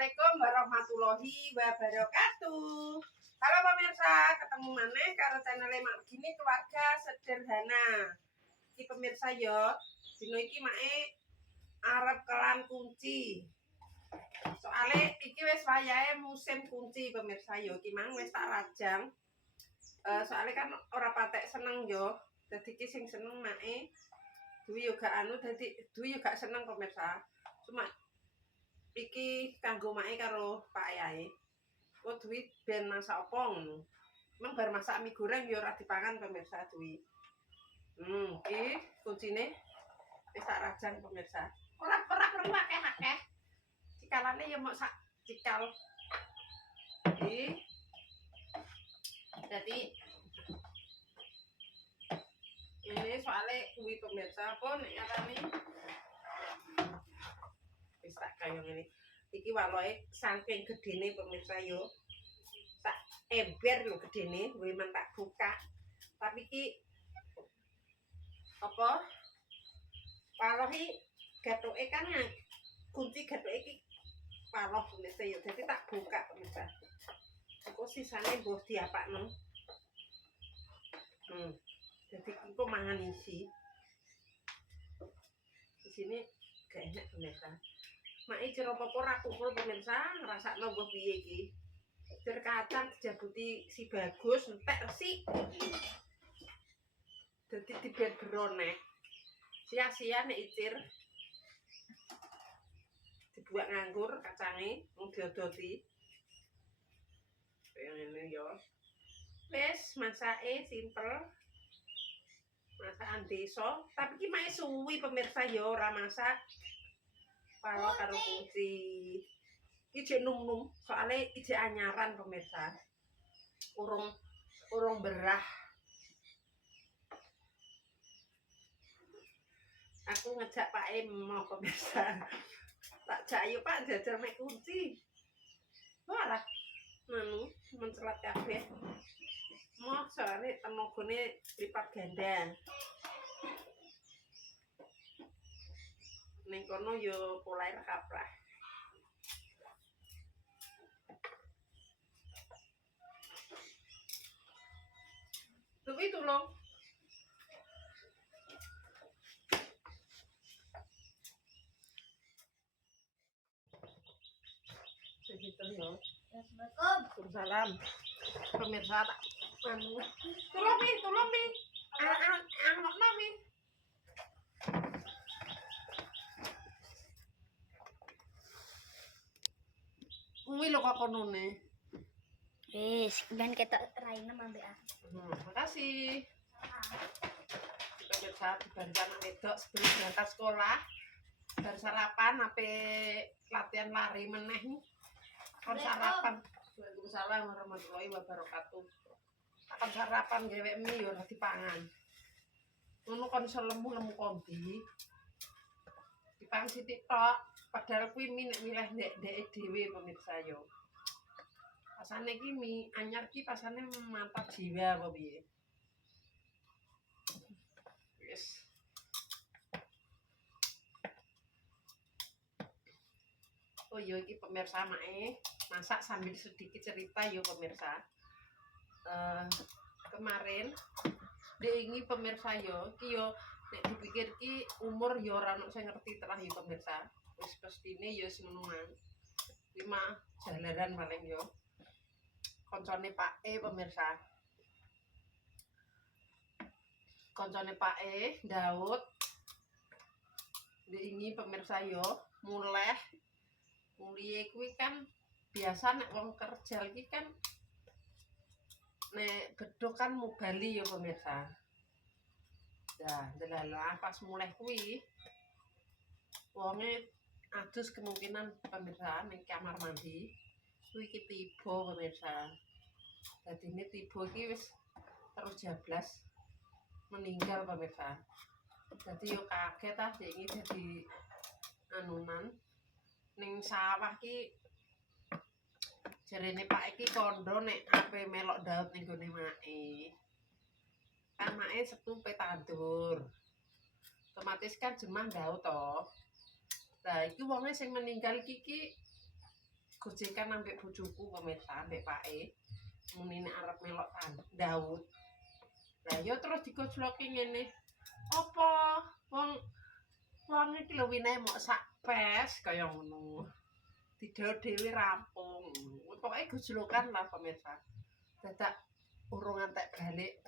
Assalamualaikum warahmatullahi wabarakatuh. Halo pemirsa, ketemu mana karo channel Mak Gini Keluarga Sederhana. Iki pemirsa yo, dino iki mae arep kelan kunci. Soale iki wis wayahe musim kunci pemirsa yo, iki mang wis tak rajang. Soale kan ora patek seneng yo. Dadi iki sing seneng mae duwi yo gak anu, dadi duwi yo gak seneng pemirsa. Cuma iki kanggo mae karo Pak Ayahe. Kok duwi ben masak apa ngono. Emang bar masak mie goreng ya ora dipangan pemirsa duwi. Iki kuncine wis tak rajang pemirsa. Ora perlu akeh-akeh. Cikalane ya mok sak cikal. Iki dadi ini soalnya kuwi pemirsa apa nek ngarani wis tak kaya ngene. Iki waloe saking gedene pemirsa yo. Sak ember lho gedene, kuwi men tak buka. Tapi iki apa? Paloh iki gathuke kan kunci gathuke iki paloh pemirsa yo. Dadi tak buka pemirsa. Engko sisane mbok diapakno. Jadi engko mangan isi. Di sini gak enak pemirsa. Mak jero apa ora kumpul pemirsa, ngrasakno mbok piye iki. Jer kacang dijabuti si bagus entek resik. Dadi diben beroneh. Sia-sia nek icir. Dibuat nganggur kacange mung diodoti. Kaya ngene yo. Wis masake simpel. Masakan desa, tapi iki mek suwi pemirsa yo ora masak. Palo karo kunci. Iki jek num-num, soalnya iki anyaran pemirsa. Urung berah. Aku ngejak Pak Emo pemirsa. Tak jak ayo Pak jajal mek kunci. Walah. Manu mencelat kabeh. Mau soalnya tenagane lipat ganda. Ning kono yo polair kaprah. Tuh itu loh. Segitu yo. Assalamualaikum. Salam. Pemirsa tak anu. Tolong mi. Angokno mi. Kuwi lho kok konone. Wis, ben ketok raine ambek aku. Makasih. Pemirsa dibantu anak wedok sebelum berangkat sekolah. Bar sarapan ape latihan lari meneh. Kon sarapan. Waalaikumsalam warahmatullahi wabarakatuh. Kon sarapan gawe mie ora dipangan. Ngono kon selemu-lemu kombi. Dipangan sithik tok. Padahal kuwi mie nek milih ndek dhewe pemirsa yo. Pasane iki mie anyar ki pasane mantap jiwa apa piye. Wis. Oh iya iki pemirsa mae masak sambil sedikit cerita yo pemirsa. Kemarin diingi pemirsa yo iki yo nek dipikir ki umur yo ora ono sing ngerti terah yo pemirsa. Wis pestine yo semenuan. Iki mah jalaran paling yo. Koncone Pak E pemirsa. Koncone Pak E Daud diingi pemirsa yo mulai kuwi kan biasa nek wong kerja iki kan nek bedhok kan mubali ya pemirsa. Nah, delalah pas mulai kuwi wonge adus kemungkinan pemirsa ning kamar mandi kuwi iki tiba pemirsa. Dadine tiba iki wis terus jablas meninggal pemirsa. Dadi yo kaget ah iki dadi anunan ning sawah ki jarene Pak iki kondo nek ape melok Daud ning gone make. Kan make setupe tandur. Otomatis kan jemah Daud to. Lah iki wonge sing meninggal iki gojekan ambek bojoku pemirsa ambek pake. Muni nek arep melok Daud. Lah yo terus digojloki ngene. Apa wong iki lho winae mok sak pes kaya ngono. Didol dhewe rampung. Pokoke gojlokan lah pemirsa. Dadak urung antek balik.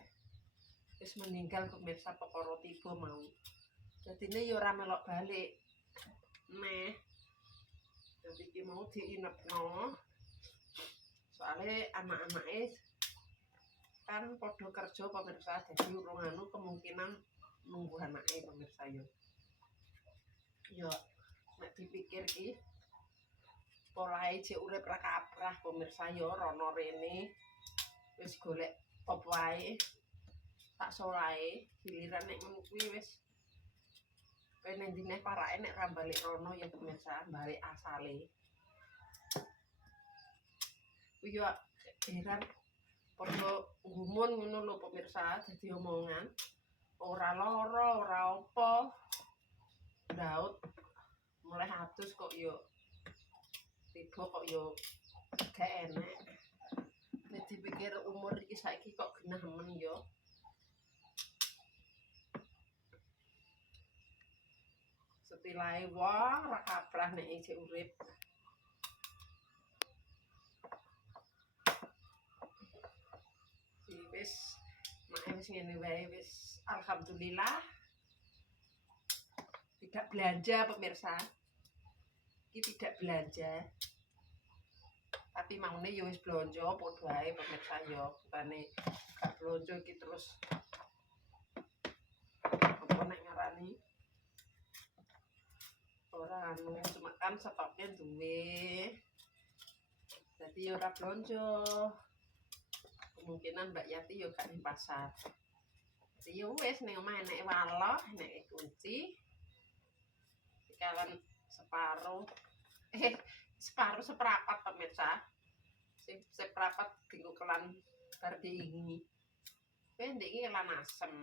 Wis meninggal pemirsa perkara tiba mau. Dadine yo ora melok balik. Meh. Dadi iki mau diinepno. Soale anak-anake kan padha kerja pemirsa dadi urung anu kemungkinan nunggu anake pemirsa yo. Yo nek dipikir ki polahe cek urip ra kaprah pemirsa yo rono rene wis golek apa wae tak solahe giliran nek ngono kuwi wis kene ndine parake nek ra balik rono ya pemirsa balik asale. Kuwi yo heran padha gumun ngono lho pemirsa dadi omongan ora lara ora apa Daud mulai atus kok yo tiba kok yo gak enek nek dipikir umur iki saiki kok genah men yo setilahe wong ora kaprah nek isih urip. Wis mak wis ngene wae wis alhamdulillah tidak belanja pemirsa iki tidak belanja tapi maune yo wis blonjo padha ae pemirsa yo bukane gak blonjo iki terus apa nek ngarani ora anu cuma kan stoknya duwe jadi ora blonjo kemungkinan Mbak Yati yo gak ning pasar. Jadi yo wis ning omah enek waloh, enek kunci. Sekalan separuh seprapat pemirsa. Sing seprapat dinggo kelan bar diingi. Kowe ndek iki kelan asem.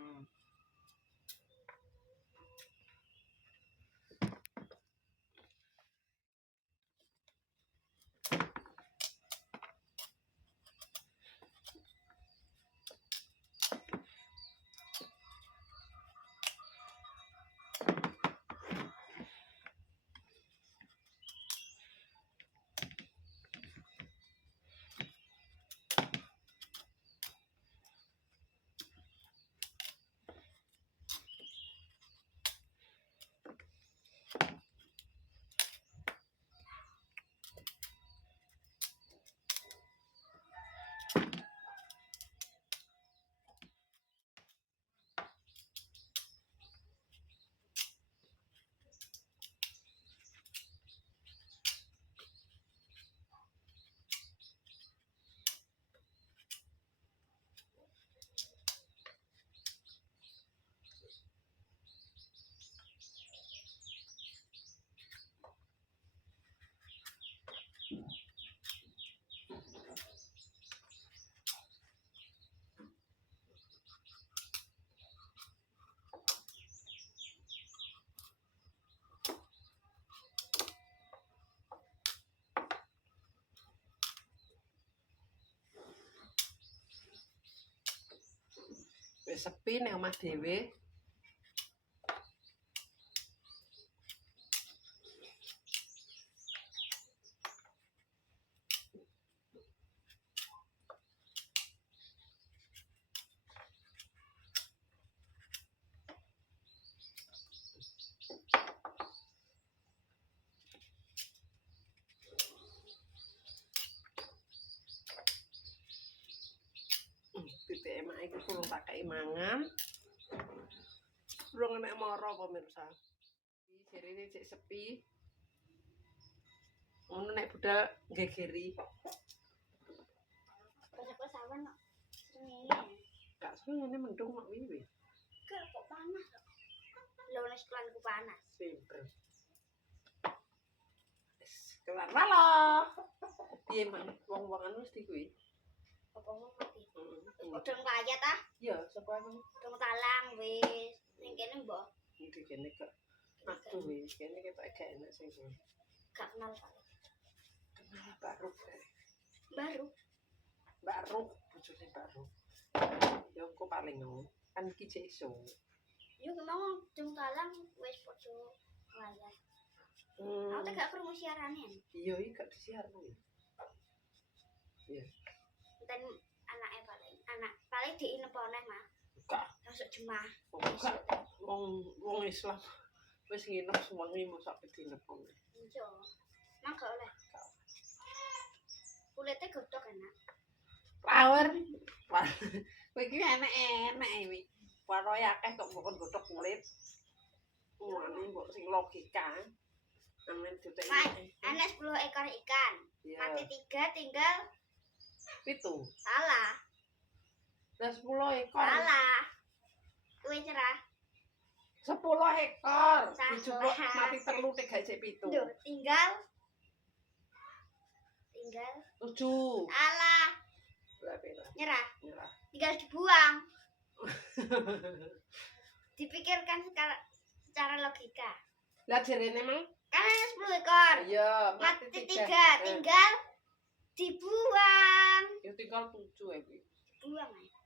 Wis sepi ning omah dhewe. Pipi emak iki kurang tak kei mangan. Kurang enek mara pemirsa. Iki sirine cek sepi. Ngono nek budal gegeri. Pas awan kok srengenge. Gak ngene mendung mak wiwi. Kok panas kok. Lho nek sekolanku panas. Simpel. Kelar malo. Piye man wong-wongan mesti kuwi. Apa mau mati? Udang kaya ta? Iya, sapa anu? Udang talang wis. Ning kene mbok. Iki kene kok. Aduh wis kene ketok gak enak sing kuwi. Gak kenal kali. Kenapa baru. Baru bojone baru. Ya engko paling kan iki jek iso. Yo mau jungkalang wis padha wayah. Aku tak gak krungu siarane. Iya iki gak disiarno. Iya. Dan anak paling diinepone mah. Gak. Masuk jemaah. Gak. Wong Islam wis nginep sewengi mosok dinepone. Iya. Mang gak oleh. Kulitnya godhog enak. Power. Kowe iki enak-enak iki. Waroe akeh kok mbok godhog kulit. Wani mbok sing logika. Amen ditek. Anak 10 ekor ikan. Mati 3 tinggal 7. salah. Lah 10 ekor. Salah. Kowe cerah. 10 ekor. Salah. Dijupuk mati 3 3 jek 7. Duh, tinggal 7. salah. Berapa? Nyerah. Nyerah. Tinggal dibuang. Dipikirkan secara logika. Lah jarene mang Kan ada 10 ekor. iya, Mati 3 tinggal dibuang. Ya tinggal 7 ya kuwi. Buang aja.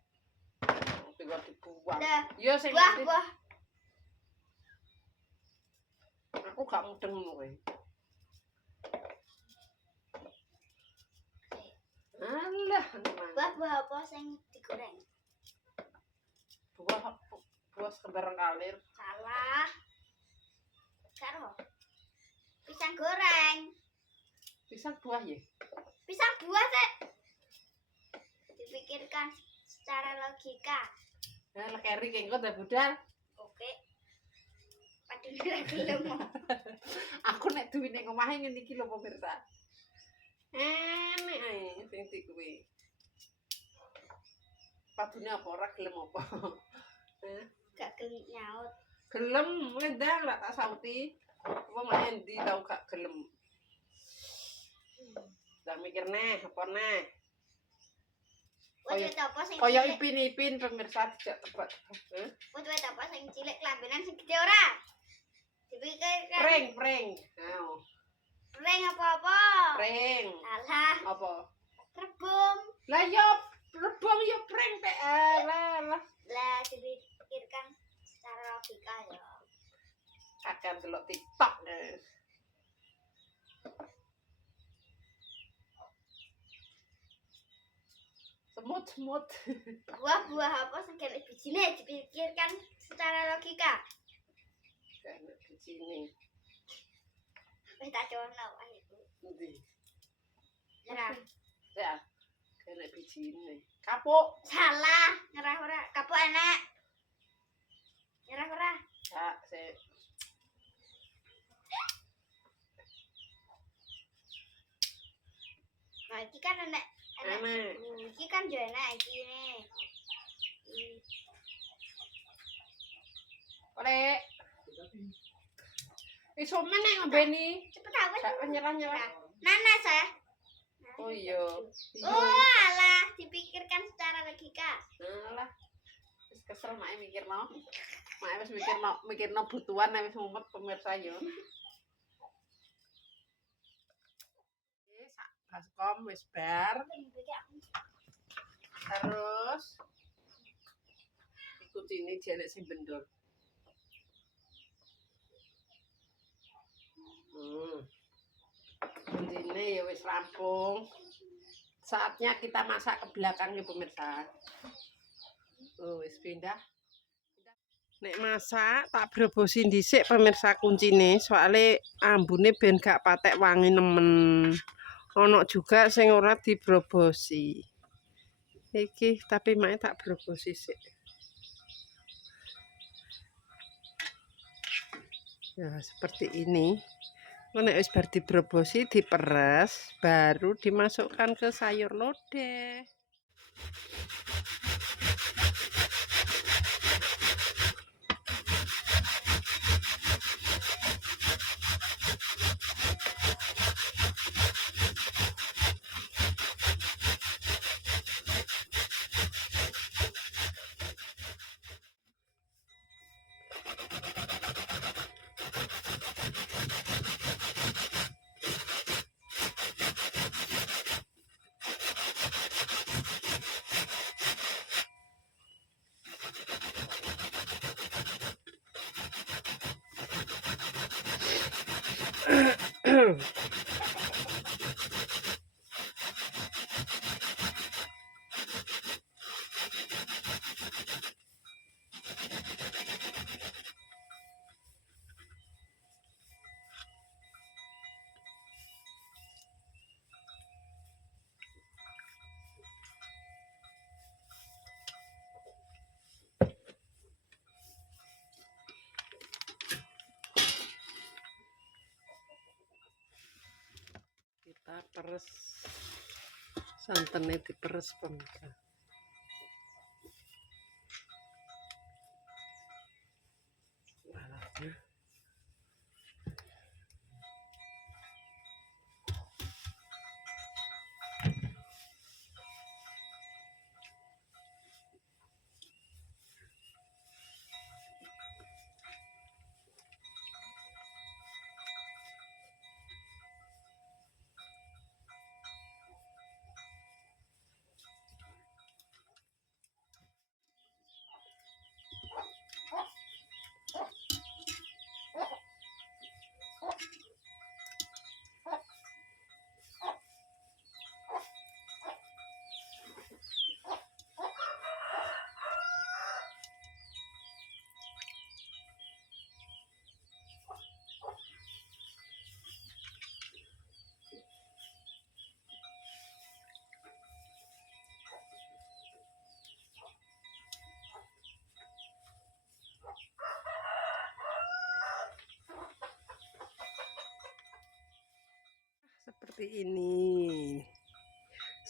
Tinggal dibuang. Dah. Ya sing mati. Buah. Aku gak mudeng ngono kowe. Alah, Buah apa sing digoreng? buah sekedar kalir. Salah. Karo. Pisang goreng. Pisang buah ya? Pisang buah sih. Dipikirkan secara logika. Lah keri kengko dah budal. Oke. Padahal ora gelem. Aku nek duwe ning omahe ngene iki lho pemirsa. Enek ae sing iki kuwi. Padune apa ora gelem apa? Gak gelem nyaut. Gelem ndang lak tak sauti. Wong endi tau gak gelem. Ndak mikir neh apa neh. Wes apa sing Kaya cilik? ipin-ipin pemirsa dijak tebak. Wes apa sing cilik kelambenan sing gede ora? Dipikirkan. Pring. Nah, Pring apa-apa? pring. Salah. Apa? Rebung. Lah yo rebung yo pring pek. Lah. Lah dipikirkan secara logika ya. Akan delok TikTok. Semut. Buah-buah apa sing kene bijine dipikirkan secara logika. Kayak di sini. Wis tak cono ae iku. Endi? Nyerah. Ya. Kayak biji ini. Kapuk. Salah. Nyerah ora. Kapuk enak. Nyerah ora. Ya, sik. Nah, iki kan enak. Enak. Iki kan yo enak iki ne. Oleh. Iso meneh ngombeni. Cepet awet. Gak nyerah-nyerah. Nanas ya. Oh iya. Oh alah, dipikirkan secara logika. Alah. Wis kesel mak mikirno. Mak wis mikirno butuhan wis mumet pemirsa yo. Sak baskom wis bar. Terus kucine jenek sing bendol. Kucine ya wis rampung. Saatnya kita masak ke belakang ya pemirsa. Oh, wis pindah. Nek masak tak brobosi dhisik pemirsa kuncine, soalnya ambune ben gak patek wangi nemen. Ono juga sing ora dibrobosi. Iki tapi mae tak brobosi sik. Ya, seperti ini. Nek wis bar dibrobosi, diperes, baru dimasukkan ke sayur lodeh. Kita peres santannya, diperes pemirsa. Lalapnya.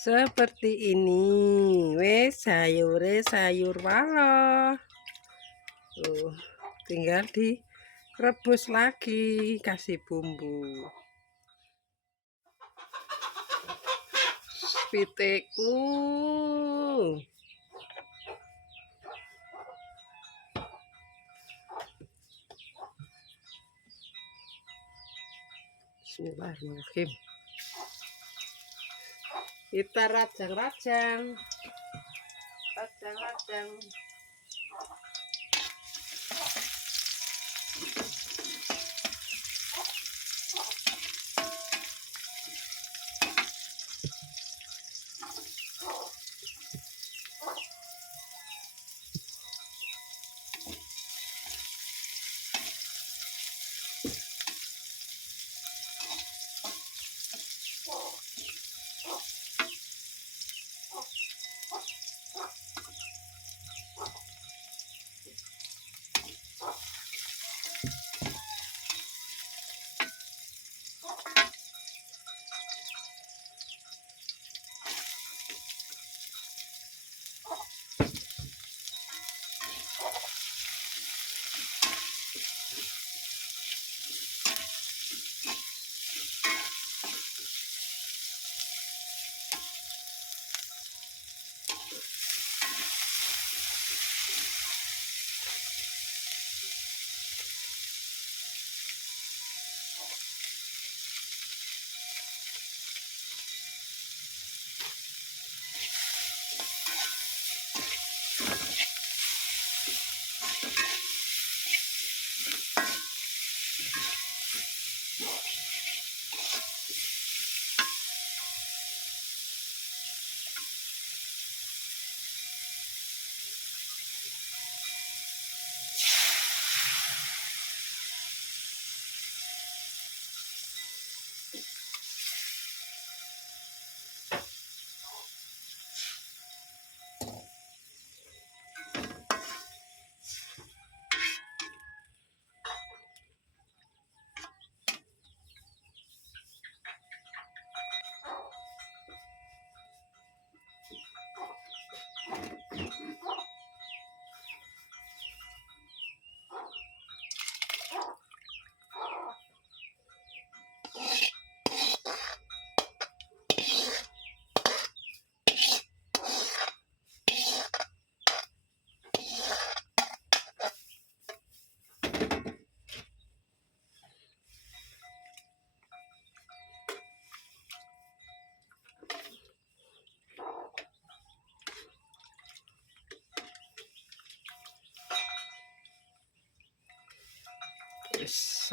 Seperti ini wes sayur walo. Tinggal direbus lagi, kasih bumbu. Piteku bismillahirrahmanirrahim. Kita rajang-rajang.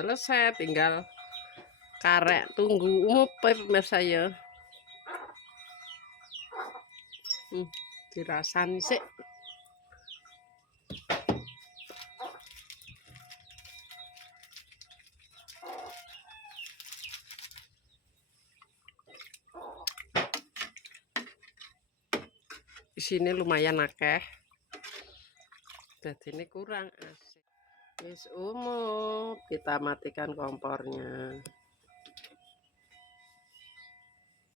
Selesai, tinggal Karek tunggu umupe pemirsa ya. Dirasani sik. Isine lumayan akeh. Dadine kurang asik. Wis umum, kita matikan kompornya.